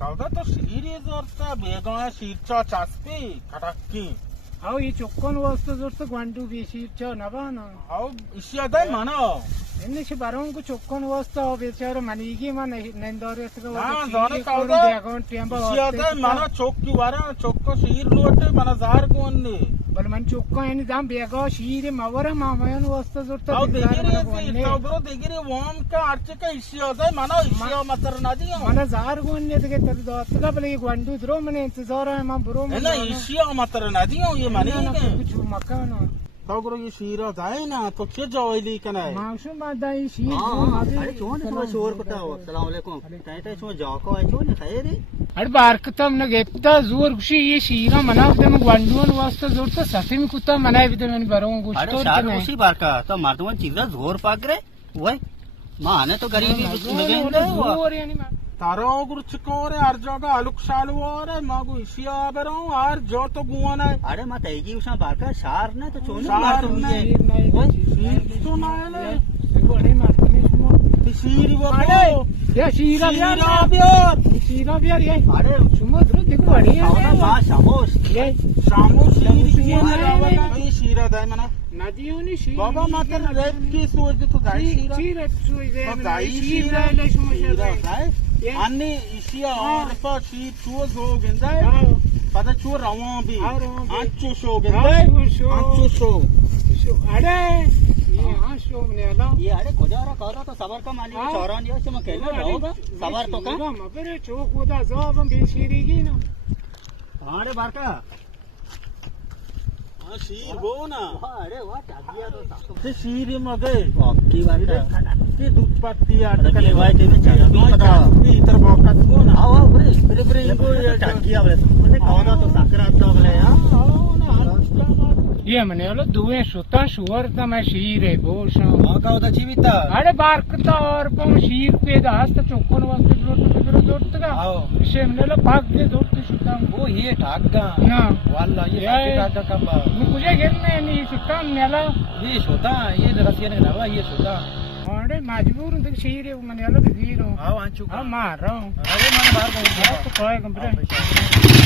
Kavga to şiiri zorsa begona şiirça çaspi katakki. How each one was the sort of one to be sheep Navana. How işyaday mana. In the Baron Chokon was the which are Manigi man Nendores Ha zone kavga işyaday mana chokki vara chokko şiir lote mana zar konni. But man Chokko and Dam Bego, she Mavara Mamayan was the sort How of digiri bro digiri warm ka archika işyaday mana işya matar nadi. Manazar one get the double one to Roman and Zora and Mabro. Ena işya matar nadi ye mani. Macano. Kavga ye şiira day na to kya jawali kana hai. Maksum badai she. अरे छोड़ थोड़ा शोर करता हो अस्सलाम वालेकुम कहते हैं छोड़ जाओ को है छोड़ खाए रे अरे बारकतम न गेप्ता जोर खुशी ये शीरा मना दे में गंडुन वास्ते जोर तो सफी में कुत्ता मनाए भी तो मैंने बरों कुछ अरे तो शार नहीं उसी बार का तो मर्दों चीज़ जोर पाक रे वही माँ ने तो गरीबी लगेंगे जोर यानी मां तारो गुरुचकोरे हर जगह अलुक शालू और मागु इशिया बरो हर जो तो गुआना है अरे मत ऐगी उसमें बार का शार ने तो छोड़ शार नहीं तो ना है बड़े मारते हैं शीरी वो या शीरा यार शीरा यार ये अरे सुमो देखो बढ़िया है माँ शामोश ये शामो शीरी ये शीरा दाय मना नदियों ने शीरा बाबा मातर रेप की सोच तो दाई शीरा शीरा सोच दे दाई शीरा ले सुमो शीरा दाई अन्नी इशिया और पर शी चुओ जो गेंदा पता चुओ रवां भी आंचो शो गेंदा आंचो शो अरे ये हाँ शो ने ला ये अरे कोजारा कहता तो सबर का मालिक चौरान ये से मैं कहना रहोगा सबर तो का मगर चौक होता जब हम बेशीरी की ना अरे बार का हाँ शीर वो ना अरे वाह चाबिया तो ते शीर मगे की बार का की दूध पत्ती अटकले वाई तेरे चाबिया पता इधर बॉक्स को ना आओ बरे बरे इनको ये चाबिया बरे मुझे कहना तो साकरा तो बले यार ये मने लो दुए सुता शुवर ता मैं शीर है बोश मां का होता जीविता अरे बारकता और पम शीर पे दास तो चौकोन वास्ते जोत का आओ इसे मने लो भाग दे जोत सुता वो ये ठाकगा ना वाला ये ठाकगा कबा मुझे गिरने नहीं सुता मेला ये सोता ये रसिया ने लगा ये सोता अरे मजबूर हूं तो शीर है मने लो गिरो आओ आंचू हां मार रहा हूं अरे मन बाहर तो कोई कंप्लेंट